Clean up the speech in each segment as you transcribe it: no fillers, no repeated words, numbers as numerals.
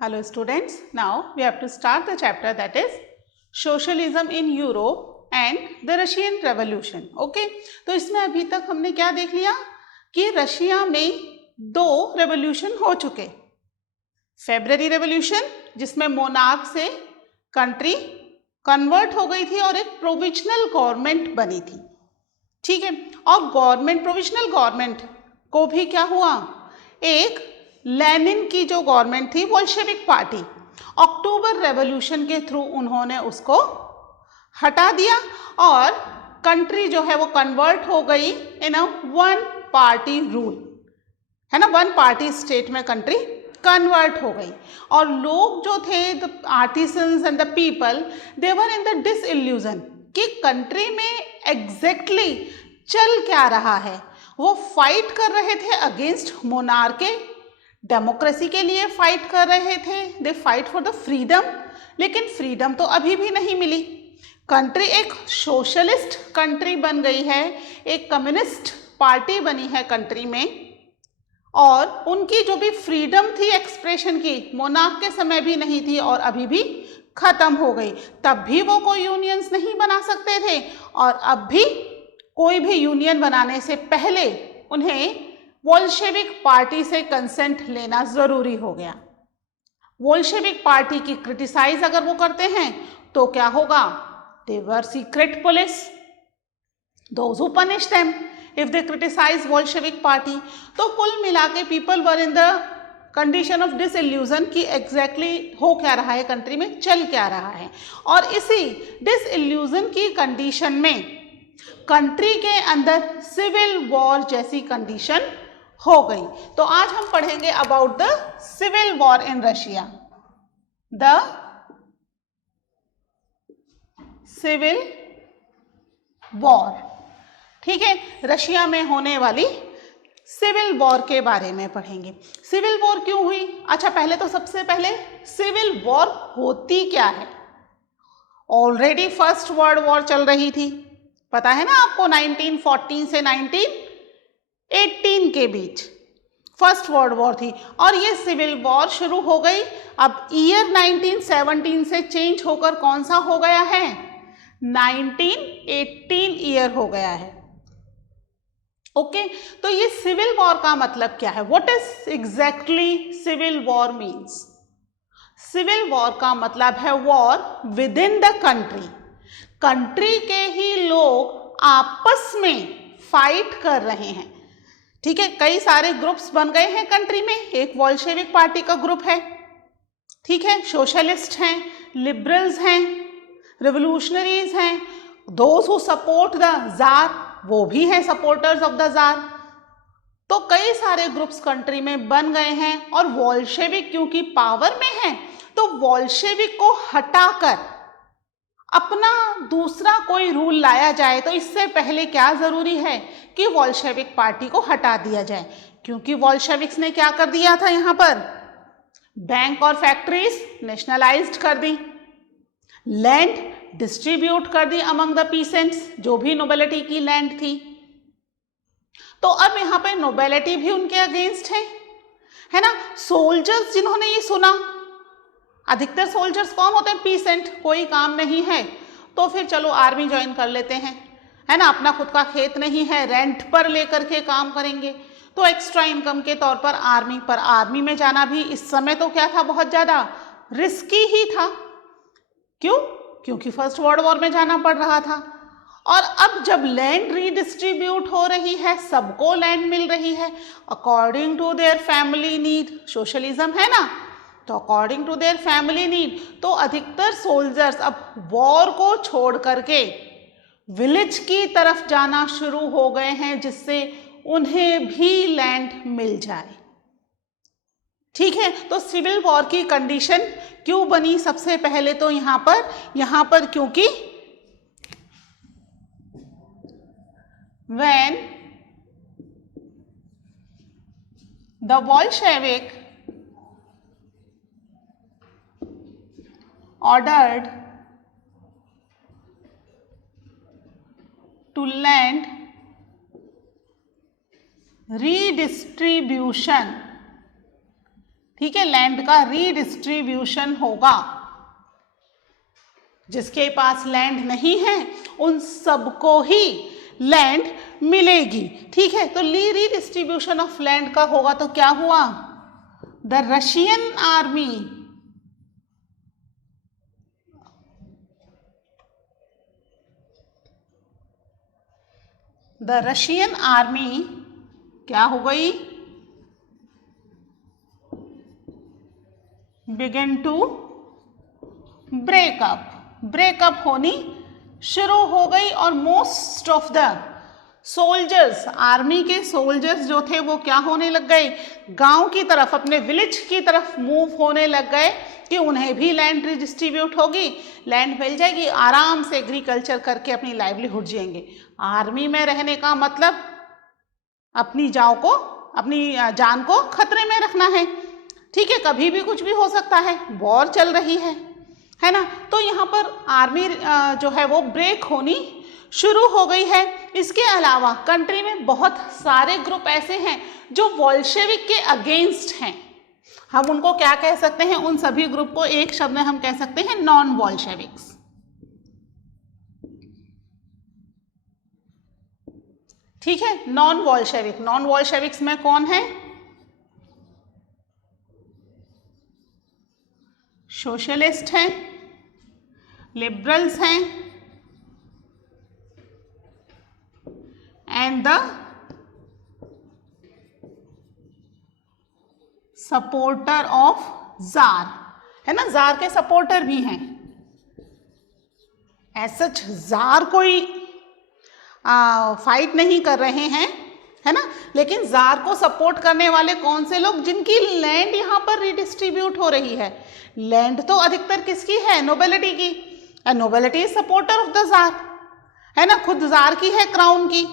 Hello students, now we have to start the chapter that is Socialism in Europe and the Russian Revolution. Okay, तो इसमें अभी तक हमने क्या देख लिया कि रशिया में दो रेवोल्यूशन हो चुके। फेब्रुअरी रेवोल्यूशन जिसमें मोनार्क से कंट्री कन्वर्ट हो गई थी और एक प्रोविजनल गवर्नमेंट बनी थी, ठीक है। और गवर्नमेंट प्रोविजनल गवर्नमेंट को भी क्या हुआ, एक लेनिन की जो गवर्नमेंट थी बोल्शेविक पार्टी, अक्टूबर रेवोल्यूशन के थ्रू उन्होंने उसको हटा दिया और कंट्री जो है वो कन्वर्ट हो गई in a one party rule, है ना, वन पार्टी स्टेट में कंट्री कन्वर्ट हो गई। और लोग जो थे, the artisans and the people, they were in the disillusion कि कंट्री में एग्जैक्टली चल क्या रहा है। वो फाइट कर रहे थे अगेंस्ट मोनार्की, डेमोक्रेसी के लिए फाइट कर रहे थे, they fight for the freedom, लेकिन फ्रीडम तो अभी भी नहीं मिली। कंट्री एक सोशलिस्ट कंट्री बन गई है, एक कम्युनिस्ट पार्टी बनी है कंट्री में, और उनकी जो भी फ्रीडम थी एक्सप्रेशन की, मोनार्क के समय भी नहीं थी और अभी भी खत्म हो गई। तब भी वो कोई यूनियंस नहीं बना सकते थे और अब भी कोई भी यूनियन बनाने से पहले उन्हें बोल्शेविक पार्टी से कंसेंट लेना जरूरी हो गया। बोल्शेविक पार्टी की क्रिटिसाइज अगर वो करते हैं तो क्या होगा, they were secret police, those who punish them if they criticise Bolshevik party. तो कुल मिला के people were in the condition of disillusion कि एग्जैक्टली हो क्या रहा है, कंट्री में चल क्या रहा है। और इसी डिसइल्यूजन की कंडीशन में कंट्री के अंदर सिविल वॉर जैसी कंडीशन हो गई। तो आज हम पढ़ेंगे about the civil war in Russia, the civil war, ठीक है। रशिया में होने वाली सिविल वॉर के बारे में पढ़ेंगे। सिविल वॉर क्यों हुई? अच्छा, पहले तो सबसे पहले सिविल वॉर होती क्या है। ऑलरेडी फर्स्ट वर्ल्ड वॉर चल रही थी, पता है ना आपको, 1914 से 1918 के बीच फर्स्ट वर्ल्ड वॉर थी और ये सिविल वॉर शुरू हो गई। अब ईयर 1917 से चेंज होकर कौन सा हो गया है, 1918 ईयर हो गया है। ओके, तो ये सिविल वॉर का मतलब क्या है, what is exactly civil war means. Civil war का मतलब है war within the country, country के ही लोग आपस में फाइट कर रहे हैं, ठीक है। कई सारे ग्रुप्स बन गए हैं कंट्री में, एक बोल्शेविक पार्टी का ग्रुप है, ठीक है, सोशलिस्ट हैं, लिबरल्स हैं, रिवोल्यूशनरीज हैं, those who support the jar, वो भी हैं सपोर्टर्स ऑफ द जार। तो कई सारे ग्रुप्स कंट्री में बन गए हैं और बोल्शेविक क्योंकि पावर में है तो बोल्शेविक को हटाकर अपना दूसरा कोई रूल लाया जाए। तो इससे पहले क्या जरूरी है कि बोल्शेविक पार्टी को हटा दिया जाए, क्योंकि बोल्शेविक्स ने क्या कर दिया था, यहाँ पर बैंक और फैक्ट्रीज नेशनलाइज्ड कर दी, लैंड डिस्ट्रीब्यूट कर दी अमंग द पीसेंट्स, जो भी नोबेलिटी की लैंड थी। तो अब यहाँ पे नोबेलिटी भी उनके अगेंस्ट है ना। सोल्जर्स जिन्होंने ये सुना, अधिकतर सोल्जर्स कौन होते हैं, पीसेंट, कोई काम नहीं है तो फिर चलो आर्मी ज्वाइन कर लेते हैं, है ना, अपना खुद का खेत नहीं है, रेंट पर लेकर के काम करेंगे, तो एक्स्ट्रा इनकम के तौर पर आर्मी में जाना भी इस समय तो क्या था, बहुत ज़्यादा रिस्की ही था। क्यों? क्योंकि फर्स्ट वर्ल्ड वॉर में जाना पड़ रहा था। और अब जब लैंड रीडिस्ट्रीब्यूट हो रही है, सबको लैंड मिल रही है according to their family need, socialism है ना, तो according to their family need, तो अधिकतर सोल्जर्स अब वॉर को छोड़ करके विलेज की तरफ जाना शुरू हो गए हैं, जिससे उन्हें भी लैंड मिल जाए, ठीक है। तो सिविल वॉर की कंडीशन क्यों बनी, सबसे पहले तो यहाँ पर क्योंकि when the Bolshevik ordered to land redistribution ठीक है, लैंड का रीडिस्ट्रीब्यूशन होगा। जिसके पास लैंड नहीं है उन सबको ही लैंड मिलेगी। ठीक है, तो रीडिस्ट्रीब्यूशन ऑफ लैंड का होगा तो क्या हुआ, द रशियन आर्मी क्या हो गई, बिगिन टू ब्रेकअप होनी शुरू हो गई। और most of the soldiers, army के सोल्जर्स जो थे वो क्या होने लग गए, गांव की तरफ, अपने विलेज की तरफ मूव होने लग गए कि उन्हें भी लैंड रिडिस्ट्रीब्यूट होगी, लैंड मिल जाएगी, आराम से एग्रीकल्चर करके अपनी लाइवलीहुड जिएंगे। आर्मी में रहने का मतलब अपनी जान को खतरे में रखना है। ठीक है, कभी भी कुछ भी हो सकता है, वॉर चल रही है ना। तो यहाँ पर आर्मी जो है वो ब्रेक होनी शुरू हो गई है। इसके अलावा कंट्री में बहुत सारे ग्रुप ऐसे हैं जो बोल्शेविक के अगेंस्ट हैं। हम उनको क्या कह सकते हैं, उन सभी ग्रुप को एक शब्द में हम कह सकते हैं नॉन बोल्शेविक्स। ठीक है, नॉन बोल्शेविक्स में कौन है, सोशलिस्ट हैं, लिबरल्स हैं and the supporter of jar, है ना, जार के सपोर्टर भी हैं। एज सच जार कोई फाइट नहीं कर रहे हैं, है ना, लेकिन जार को सपोर्ट करने वाले कौन से लोग, जिनकी लैंड यहाँ पर रिडिस्ट्रीब्यूट हो रही है। लैंड तो अधिकतर किसकी है, नोबेलिटी की, and nobility is supporter of the jar, है ना, खुद जार की है, क्राउन की,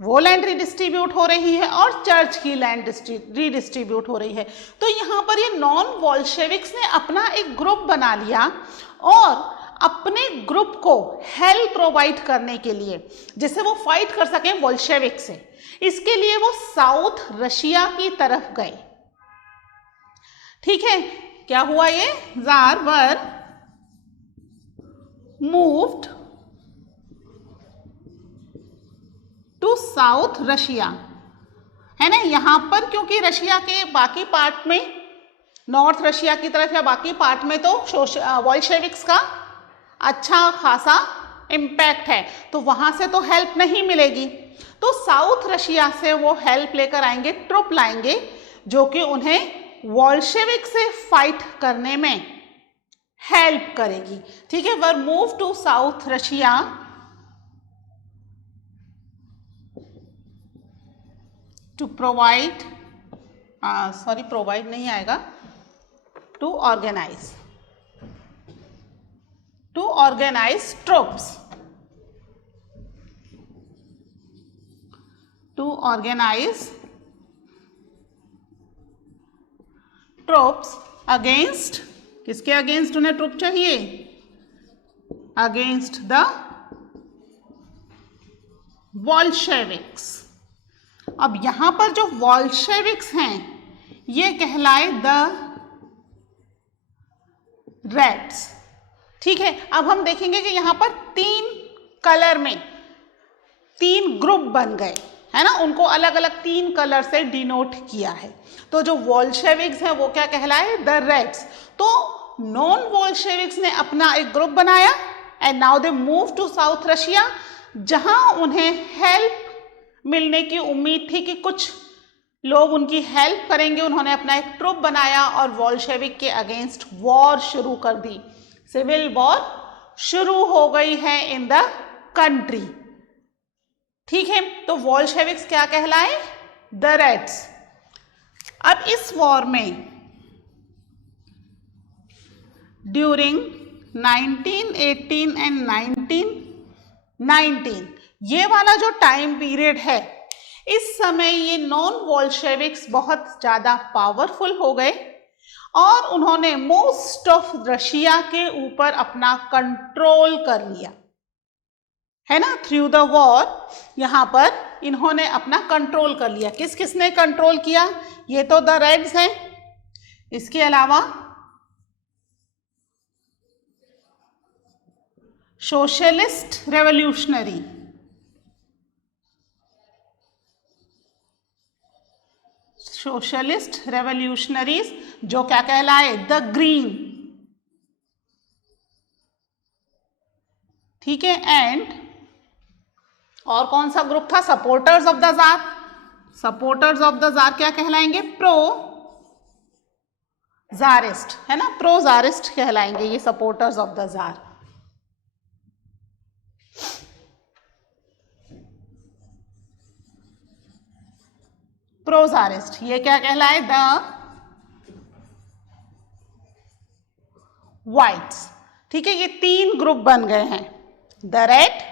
वो लैंड रिडिस्ट्रीब्यूट हो रही है और चर्च की लैंड रिडिस्ट्रीब्यूट हो रही है। तो यहाँ पर ये नॉन बोल्शेविक्स ने अपना एक ग्रुप बना लिया और अपने ग्रुप को हेल्प प्रोवाइड करने के लिए, जिससे वो फाइट कर सकें बोल्शेविक से, इसके लिए वो साउथ रशिया की तरफ गए। ठीक है, क्या हुआ, ये tsar were moved to south Russia, है ना। यहां पर क्योंकि रशिया के बाकी पार्ट में, नॉर्थ रशिया की तरफ या बाकी पार्ट में तो बोल्शेविक्स का अच्छा खासा इम्पैक्ट है, तो वहां से तो हेल्प नहीं मिलेगी, तो साउथ रशिया से वो हेल्प लेकर आएंगे, ट्रुप लाएंगे जो कि उन्हें बोल्शेविक से फाइट करने में हेल्प करेगी। ठीक है, were move to south Russia to provide, provide नहीं आएगा, to organise troops, to organize troops against, किसके अगेंस्ट उन्हें ट्रुप चाहिए, अगेंस्ट द बोल्शेविक्स। अब यहां पर जो बोल्शेविक्स हैं ये कहलाए द रेड्स। ठीक है, अब हम देखेंगे कि यहाँ पर 3 कलर में 3 ग्रुप बन गए, है ना, उनको अलग अलग 3 कलर से डिनोट किया है। तो जो बोल्शेविक्स हैं वो क्या कहलाए, द रेड्स। तो नॉन बोल्शेविक्स ने अपना एक ग्रुप बनाया and now they move to south Russia, जहां उन्हें हेल्प मिलने की उम्मीद थी कि कुछ लोग उनकी हेल्प करेंगे। उन्होंने अपना एक ट्रुप बनाया और बोल्शेविक के अगेंस्ट वॉर शुरू कर दी, सिविल वॉर शुरू हो गई है इन द कंट्री। ठीक है, तो बोल्शेविक्स क्या कहलाए, द रेड्स। अब इस वॉर में ड्यूरिंग 1918 एंड 1919, ये वाला जो टाइम पीरियड है, इस समय ये नॉन बोल्शेविक्स बहुत ज़्यादा पावरफुल हो गए और उन्होंने मोस्ट ऑफ रशिया के ऊपर अपना कंट्रोल कर लिया, है ना। थ्रू द वॉर यहाँ पर इन्होंने अपना कंट्रोल कर लिया। किस किसने कंट्रोल किया, ये तो द रेड्स हैं, इसके अलावा सोशलिस्ट रेवोल्यूशनरी, सोशलिस्ट रेवोल्यूशनरीज जो क्या कहलाए, द ग्रीन, ठीक है। एंड और कौन सा ग्रुप था, supporters of the jar, supporters of the jar क्या कहलाएंगे, प्रो जारिस्ट, है ना, प्रो जारिस्ट कहलाएंगे ये supporters of the tsar. Pro tsarist ये क्या कहलाए, द व्हाइट्स, ठीक है। ये 3 ग्रुप बन गए हैं, the red,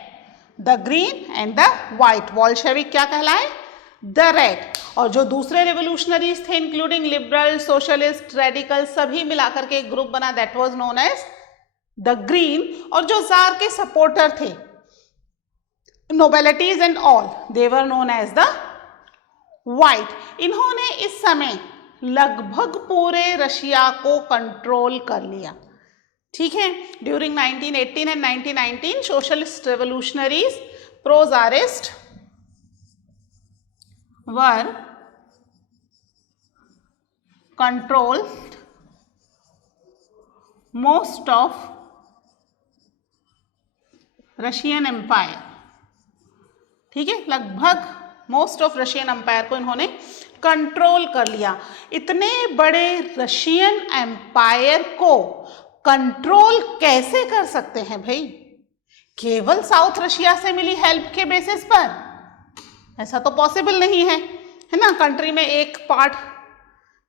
the green and the white. Bolshevik क्या कहलाए, द रेड। और जो दूसरे रेवोल्यूशनरीज थे इंक्लूडिंग लिबरल, सोशलिस्ट, रेडिकल, सभी मिलाकर के एक ग्रुप बना, that was known as the green. और जो जार के सपोर्टर थे, nobilities and all, they were known as the white. इन्होंने इस समय लगभग पूरे रशिया को कंट्रोल कर लिया, ठीक है। During 1918 and 1919 socialist revolutionaries pro tsarist were controlled most of Russian empire, ठीक है। लगभग मोस्ट ऑफ रशियन एम्पायर को इन्होंने कंट्रोल कर लिया। इतने बड़े रशियन एम्पायर को कंट्रोल कैसे कर सकते हैं भाई, केवल साउथ रशिया से मिली हेल्प के बेसिस पर? ऐसा तो पॉसिबल नहीं है, है ना। कंट्री में एक पार्ट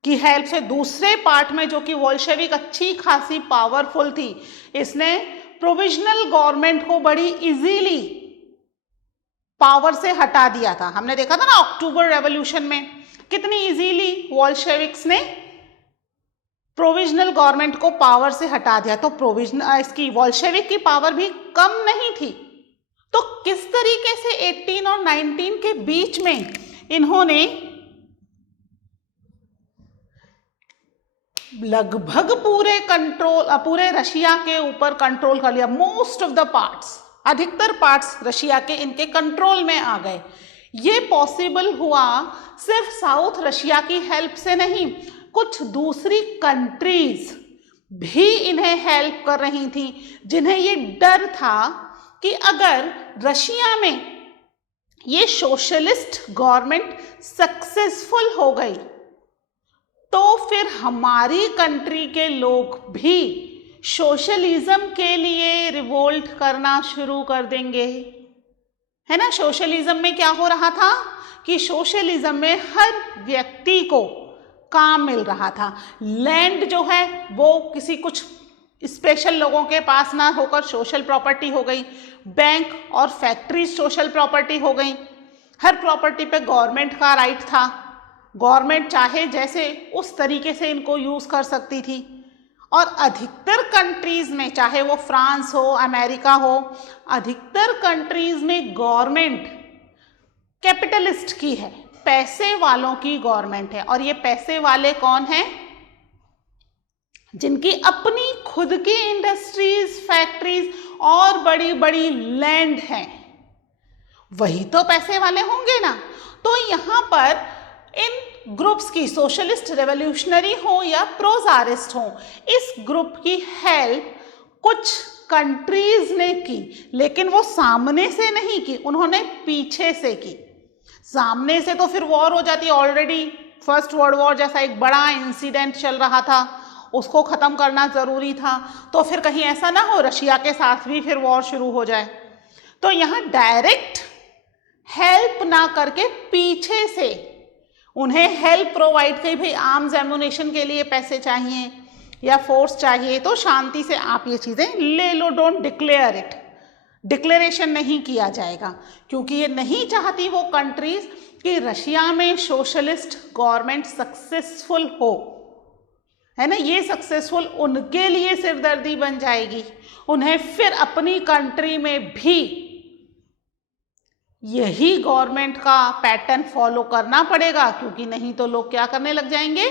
की हेल्प से दूसरे पार्ट में, जो कि वोल्शेविक अच्छी खासी पावरफुल थी, इसने प्रोविजनल गवर्नमेंट को बड़ी इजीली पावर से हटा दिया था। हमने देखा था ना अक्टूबर रेवोल्यूशन में कितनी इजीली वोल्शेविक्स ने प्रोविजनल गवर्नमेंट को पावर से हटा दिया। तो प्रोविजनल इसकी वोल्शेविक की पावर भी कम नहीं थी। तो किस तरीके से 18 और 19 के बीच में इन्होंने लगभग पूरे रशिया के ऊपर कंट्रोल कर लिया। मोस्ट ऑफ द पार्ट्स, अधिकतर पार्ट्स रशिया के इनके कंट्रोल में आ गए। ये पॉसिबल हुआ सिर्फ साउथ रशिया की हेल्प से नहीं, कुछ दूसरी कंट्रीज भी इन्हें हेल्प कर रही थी, जिन्हें ये डर था कि अगर रशिया में ये सोशलिस्ट गवर्नमेंट सक्सेसफुल हो गई तो फिर हमारी कंट्री के लोग भी सोशलिज्म के लिए रिवोल्ट करना शुरू कर देंगे, है ना। सोशलिज्म में क्या हो रहा था कि सोशलिज्म में हर व्यक्ति को काम मिल रहा था। लैंड जो है वो किसी कुछ स्पेशल लोगों के पास ना होकर सोशल प्रॉपर्टी हो गई, बैंक और फैक्ट्री सोशल प्रॉपर्टी हो गई। हर प्रॉपर्टी पे गवर्नमेंट का राइट था, गवर्नमेंट चाहे जैसे उस तरीके से इनको यूज़ कर सकती थी। और अधिकतर कंट्रीज़ में, चाहे वो फ्रांस हो, अमेरिका हो, अधिकतर कंट्रीज़ में गवर्नमेंट कैपिटलिस्ट की है, पैसे वालों की गवर्नमेंट है। और ये पैसे वाले कौन हैं? जिनकी अपनी खुद की इंडस्ट्रीज, फैक्ट्रीज और बड़ी बड़ी लैंड हैं, वही तो पैसे वाले होंगे ना। तो यहाँ पर इन ग्रुप्स की, सोशलिस्ट रेवोल्यूशनरी हो या प्रो जारिस्ट हो, इस ग्रुप की हेल्प कुछ कंट्रीज ने की, लेकिन वो सामने से नहीं की, उन्होंने पीछे से की। सामने से तो फिर वॉर हो जाती, ऑलरेडी फर्स्ट वर्ल्ड वॉर जैसा एक बड़ा इंसिडेंट चल रहा था, उसको ख़त्म करना ज़रूरी था। तो फिर कहीं ऐसा ना हो रशिया के साथ भी फिर वॉर शुरू हो जाए। तो यहाँ डायरेक्ट हेल्प ना करके पीछे से उन्हें हेल्प प्रोवाइड की, भाई आर्म्स एम्यूनेशन के लिए पैसे चाहिए या फोर्स चाहिए तो शांति से आप ये चीज़ें ले लो, डोंट डिक्लेयर इट। डिक्लेरेशन नहीं किया जाएगा क्योंकि ये नहीं चाहती वो कंट्रीज कि रशिया में सोशलिस्ट गवर्नमेंट सक्सेसफुल हो, है ना। ये सक्सेसफुल उनके लिए सिरदर्दी बन जाएगी, उन्हें फिर अपनी कंट्री में भी यही गवर्नमेंट का पैटर्न फॉलो करना पड़ेगा, क्योंकि नहीं तो लोग क्या करने लग जाएंगे,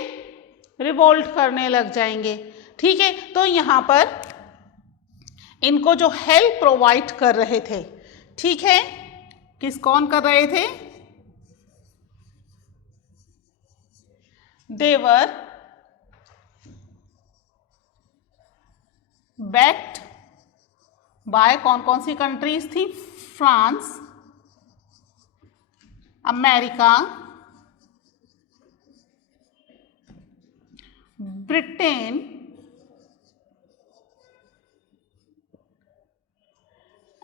रिवोल्ट करने लग जाएंगे। ठीक है, तो यहाँ पर इनको जो हेल्प प्रोवाइड कर रहे थे, ठीक है, कौन कर रहे थे? देवर बैक्ड बाय कौन सी कंट्रीज थी? France, America, Britain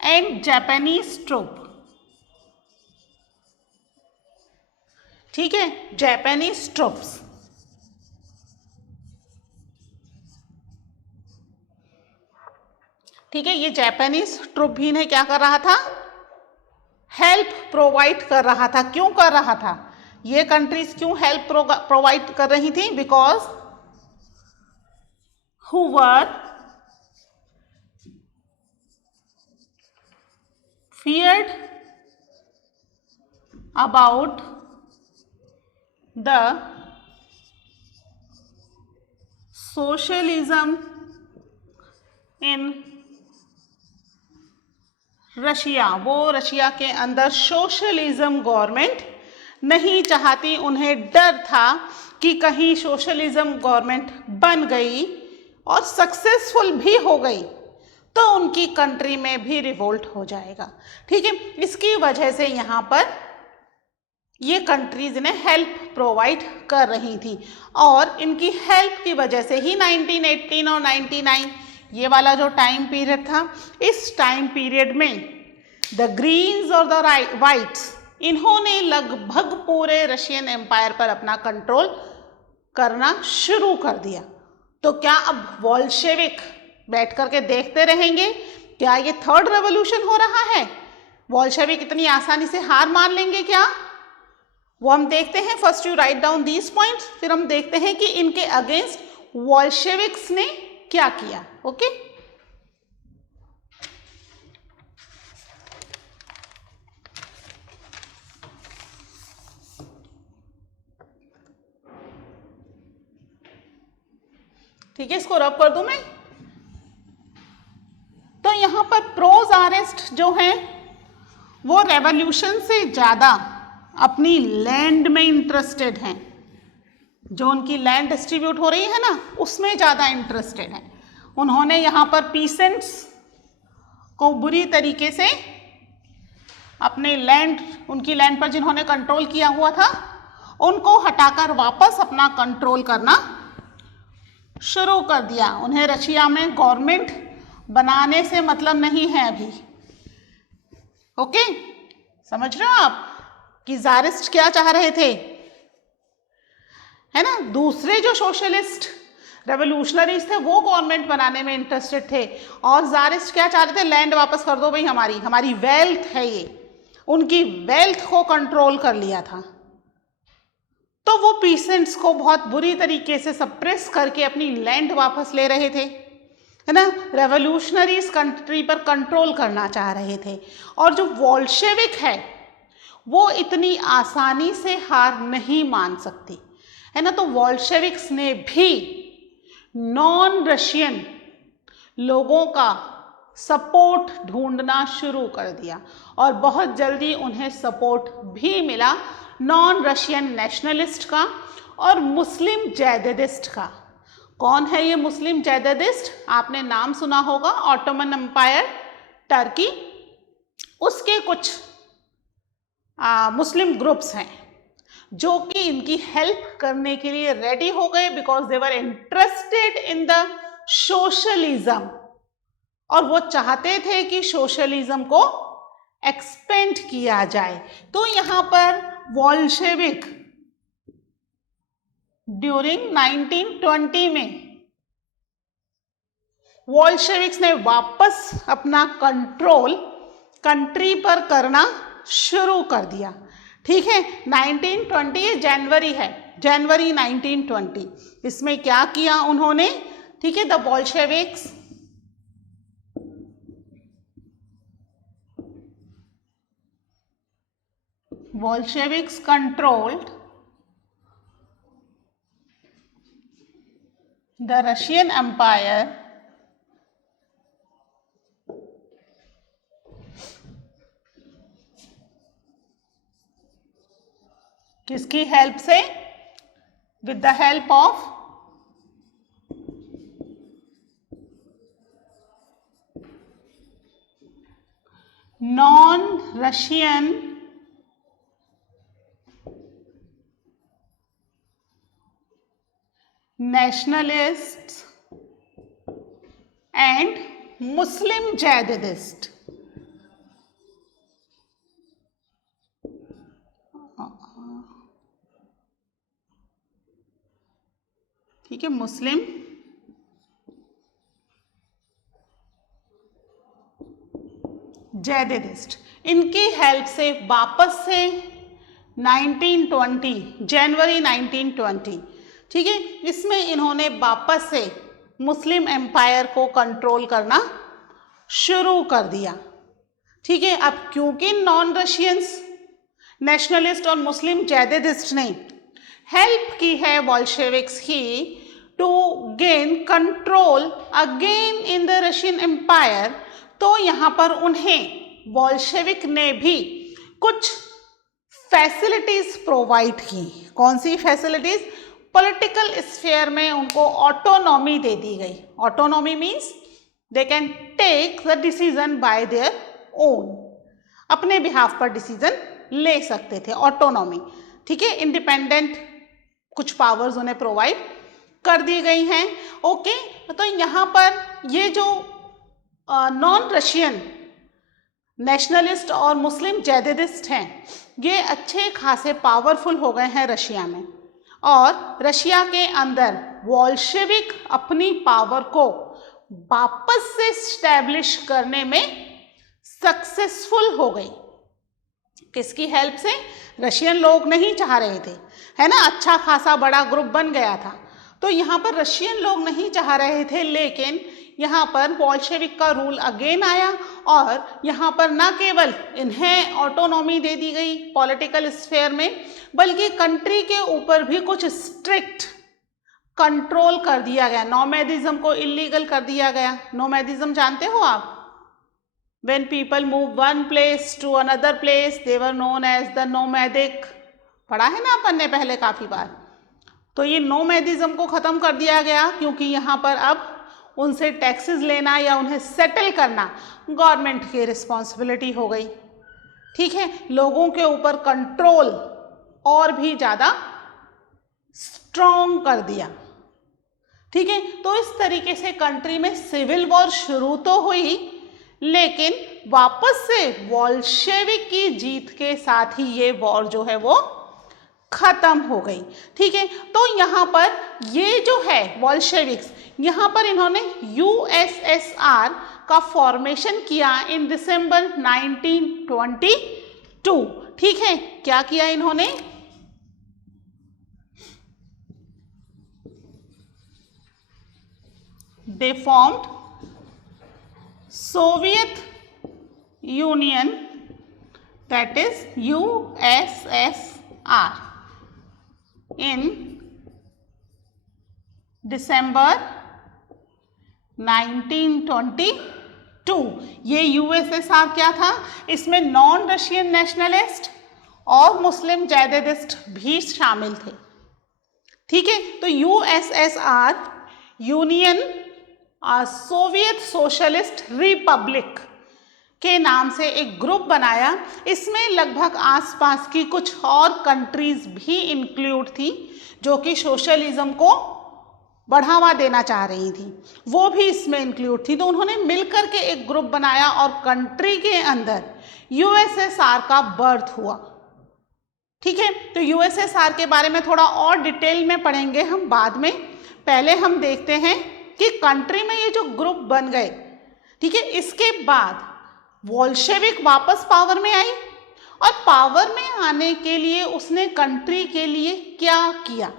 and Japanese troop. ठीक है, जापानीज ट्रूप्स। ठीक है, ये जापानीज ट्रूप भी ने क्या कर रहा था? हेल्प प्रोवाइड कर रहा था। क्यों कर रहा था? ये कंट्रीज क्यों हेल्प प्रोवाइड कर रही थी? Because who were feared about the socialism in Russia. वो रशिया के अंदर सोशलिज्म गवर्नमेंट नहीं चाहती, उन्हें डर था कि कहीं सोशलिज्म गवर्नमेंट बन गई और सक्सेसफुल भी हो गई तो उनकी कंट्री में भी रिवोल्ट हो जाएगा। ठीक है, इसकी वजह से यहाँ पर ये कंट्रीज ने हेल्प प्रोवाइड कर रही थी और इनकी हेल्प की वजह से ही 1918 और 99 ये वाला जो टाइम पीरियड था, इस टाइम पीरियड में द ग्रीन्स और द वाइट्स, इन्होंने लगभग पूरे रशियन एम्पायर पर अपना कंट्रोल करना शुरू कर दिया। तो क्या अब बोल्शेविक बैठ करके देखते रहेंगे? क्या ये थर्ड रेवोल्यूशन हो रहा है? बोल्शेविक इतनी आसानी से हार मान लेंगे क्या? वो हम देखते हैं। First you write down these points, फिर हम देखते हैं कि इनके अगेंस्ट बोल्शेविक्स ने क्या किया। ओके, ठीक है, इसको रब कर दूं मैं। तो यहाँ पर प्रोज आरेस्ट जो हैं वो रेवोल्यूशन से ज़्यादा अपनी लैंड में इंटरेस्टेड हैं। जो उनकी लैंड डिस्ट्रीब्यूट हो रही है ना, उसमें ज़्यादा इंटरेस्टेड हैं। उन्होंने यहाँ पर पीसेंट्स को बुरी तरीके से अपने लैंड, उनकी लैंड पर जिन्होंने कंट्रोल किया हुआ था, उनको हटाकर वापस अपना कंट्रोल करना शुरू कर दिया। उन्हें रशिया में गवर्नमेंट बनाने से मतलब नहीं है अभी। ओके, समझ रहे हो आप कि ज़ारिस्ट क्या चाह रहे थे, है ना? दूसरे जो सोशलिस्ट रेवोल्यूशनरीज थे वो गवर्नमेंट बनाने में इंटरेस्टेड थे और ज़ारिस्ट क्या चाह रहे थे? लैंड वापस कर दो भाई, हमारी वेल्थ है ये। उनकी वेल्थ को कंट्रोल कर लिया था। तो वो पीसेंट्स को बहुत बुरी तरीके से सप्रेस करके अपनी लैंड वापस ले रहे थे, है ना? रेवोल्यूशनरीज कंट्री पर कंट्रोल करना चाह रहे थे। और जो बोल्शेविक है वो इतनी आसानी से हार नहीं मान सकती, है ना? तो बोल्शेविक्स ने भी नॉन रशियन लोगों का सपोर्ट ढूंढना शुरू कर दिया और बहुत जल्दी उन्हें सपोर्ट भी मिला नॉन रशियन नेशनलिस्ट का और मुस्लिम जैदिस्ट का। कौन है ये मुस्लिम जैदिस्ट? आपने नाम सुना होगा, ऑटोमन एम्पायर, टर्की, उसके कुछ मुस्लिम ग्रुप्स हैं जो कि इनकी हेल्प करने के लिए रेडी हो गए because they were interested in the socialism और वो चाहते थे कि सोशलिज्म को एक्सपेंड किया जाए। तो यहाँ पर बोल्शेविक ड्यूरिंग 1920 में बोल्शेविक्स ने वापस अपना कंट्रोल कंट्री पर करना शुरू कर दिया। ठीक है, 1920 जनवरी है, जनवरी 1920। इसमें क्या किया उन्होंने? ठीक है, the Bolsheviks controlled the Russian empire किसकी हेल्प से? With the help of non-Russian nationalists and Muslim jihadists. ठीक है, मुस्लिम जैदिस्ट, इनकी हेल्प से वापस से 1920 जनवरी 1920, ठीक है, इसमें इन्होंने वापस से मुस्लिम एम्पायर को कंट्रोल करना शुरू कर दिया। ठीक है, अब क्योंकि नॉन रशियंस नेशनलिस्ट और मुस्लिम जैदिस्ट ने हेल्प की है बोल्शेविक्स की to gain control again in the Russian empire, तो यहाँ पर उन्हें बोल्शेविक ने भी कुछ फैसिलिटीज प्रोवाइड की। कौन सी फैसिलिटीज? पॉलिटिकल स्फीयर में उनको ऑटोनॉमी दे दी गई। Autonomy means they can take the decision by their own, अपने बिहाफ पर डिसीजन ले सकते थे, ऑटोनॉमी। ठीक है, इंडिपेंडेंट कुछ पावर्स उन्हें प्रोवाइड कर दी गई हैं। ओके, तो यहाँ पर ये जो नॉन रशियन नेशनलिस्ट और मुस्लिम जैदिस्ट हैं, ये अच्छे खासे पावरफुल हो गए हैं रशिया में, और रशिया के अंदर बोल्शेविक अपनी पावर को वापस से स्टैब्लिश करने में सक्सेसफुल हो गई। किसकी हेल्प से? रशियन लोग नहीं चाह रहे थे, है ना, अच्छा खासा बड़ा ग्रुप बन गया था, तो यहाँ पर रशियन लोग नहीं चाह रहे थे, लेकिन यहाँ पर बोल्शेविक का रूल अगेन आया, और यहाँ पर न केवल इन्हें ऑटोनॉमी दे दी गई पॉलिटिकल स्फीयर में, बल्कि कंट्री के ऊपर भी कुछ स्ट्रिक्ट कंट्रोल कर दिया गया। नोमैडिज्म को इलीगल कर दिया गया। नोमैडिज्म जानते हो आप? When people move one place to another place, they were known as the nomadic। पढ़ा है ना अपन ने पहले काफ़ी बार। तो ये नोमैडिज्म को ख़त्म कर दिया गया, क्योंकि यहाँ पर अब उनसे टैक्सेस लेना या उन्हें सेटल करना गवर्नमेंट की रिस्पॉन्सिबिलिटी हो गई। ठीक है, लोगों के ऊपर कंट्रोल और भी ज़्यादा स्ट्रॉन्ग कर दिया। ठीक है, तो इस तरीके से कंट्री में सिविल वॉर शुरू तो हुई, लेकिन वापस से बोल्शेविक की जीत के साथ ही ये वॉर जो है वो खत्म हो गई। ठीक है, तो यहाँ पर ये जो है बोल्शेविक्स, यहाँ पर इन्होंने यूएसएसआर का फॉर्मेशन किया इन दिसंबर 1922। ठीक है, क्या किया इन्होंने? दे formed Soviet Union, that is USSR, in December 1922। ये यूएसएसआर क्या था? इसमें नॉन रशियन नेशनलिस्ट और मुस्लिम जैदिस्ट भी शामिल थे। ठीक है, तो USSR union Soviet socialist Republic के नाम से एक ग्रुप बनाया। इसमें लगभग आसपास की कुछ और कंट्रीज भी इंक्लूड थी जो कि सोशलिज्म को बढ़ावा देना चाह रही थी, वो भी इसमें इंक्लूड थी। तो उन्होंने मिलकर के एक ग्रुप बनाया और कंट्री के अंदर यूएसएसआर का बर्थ हुआ। ठीक है, तो यूएसएसआर के बारे में थोड़ा और डिटेल में पढ़ेंगे हम बाद में। पहले हम देखते हैं कि कंट्री में ये जो ग्रुप बन गए, ठीक है, इसके बाद बोल्शेविक वापस पावर में आई, और पावर में आने के लिए उसने कंट्री के लिए क्या किया।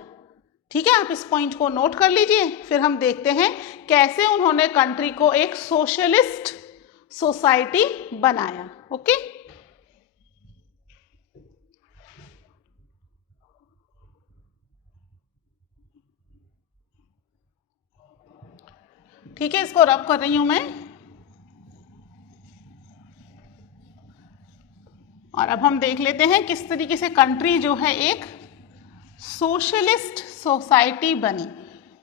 ठीक है, आप इस पॉइंट को नोट कर लीजिए, फिर हम देखते हैं कैसे उन्होंने कंट्री को एक सोशलिस्ट सोसाइटी बनाया। ओके, ठीक है, इसको रब कर रही हूं मैं। और अब हम देख लेते हैं किस तरीके से कंट्री जो है एक सोशलिस्ट सोसाइटी बनी।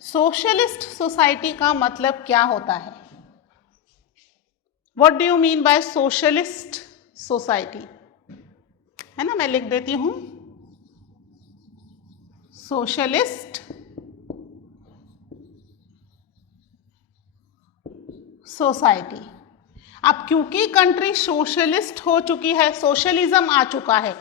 सोशलिस्ट सोसाइटी का मतलब क्या होता है? What do you mean by socialist society? है ना, मैं लिख देती हूं सोशलिस्ट सोसाइटी। अब क्योंकि कंट्री सोशलिस्ट हो चुकी है, सोशलिज्म आ चुका है।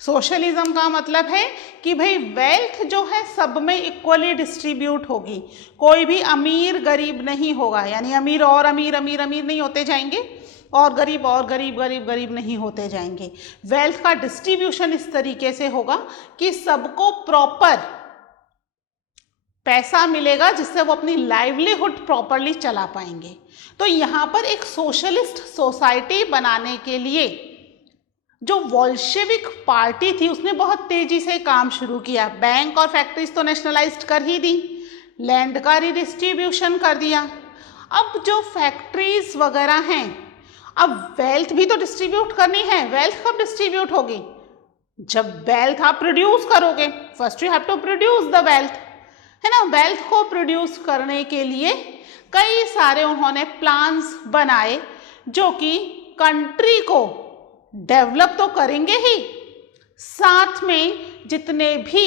सोशलिज्म का मतलब है कि भाई वेल्थ जो है सब में इक्वली डिस्ट्रीब्यूट होगी, कोई भी अमीर गरीब नहीं होगा, यानी अमीर और अमीर अमीर अमीर नहीं होते जाएंगे और गरीब गरीब गरीब नहीं होते जाएंगे। वेल्थ का डिस्ट्रीब्यूशन इस तरीके से होगा कि सबको प्रॉपर पैसा मिलेगा जिससे वो अपनी लाइवलीहुड प्रॉपरली चला पाएंगे। तो यहाँ पर एक सोशलिस्ट सोसाइटी बनाने के लिए जो वोल्शेविक पार्टी थी उसने बहुत तेजी से काम शुरू किया। बैंक और फैक्ट्रीज तो नेशनलाइज्ड कर ही दी, लैंड का रिडिस्ट्रीब्यूशन कर दिया। अब जो फैक्ट्रीज वगैरह हैं, अब वेल्थ भी तो डिस्ट्रीब्यूट करनी है। वेल्थ कब डिस्ट्रीब्यूट होगी? जब वेल्थ आप प्रोड्यूस करोगे। First you have to produce the wealth, है ना। वेल्थ को प्रोड्यूस करने के लिए कई सारे उन्होंने प्लान्स बनाए जो कि कंट्री को डेवलप तो करेंगे ही, साथ में जितने भी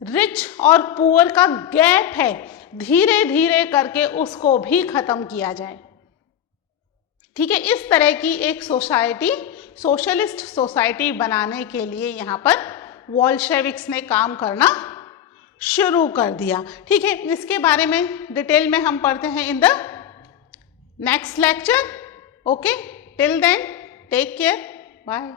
रिच और पुअर का गैप है धीरे धीरे करके उसको भी खत्म किया जाए। ठीक है, इस तरह की एक सोसाइटी, सोशलिस्ट सोसाइटी बनाने के लिए यहाँ पर वोल्शेविक्स ने काम करना शुरू कर दिया। ठीक है, इसके बारे में डिटेल में हम पढ़ते हैं in the next lecture. Okay, till then take care, bye.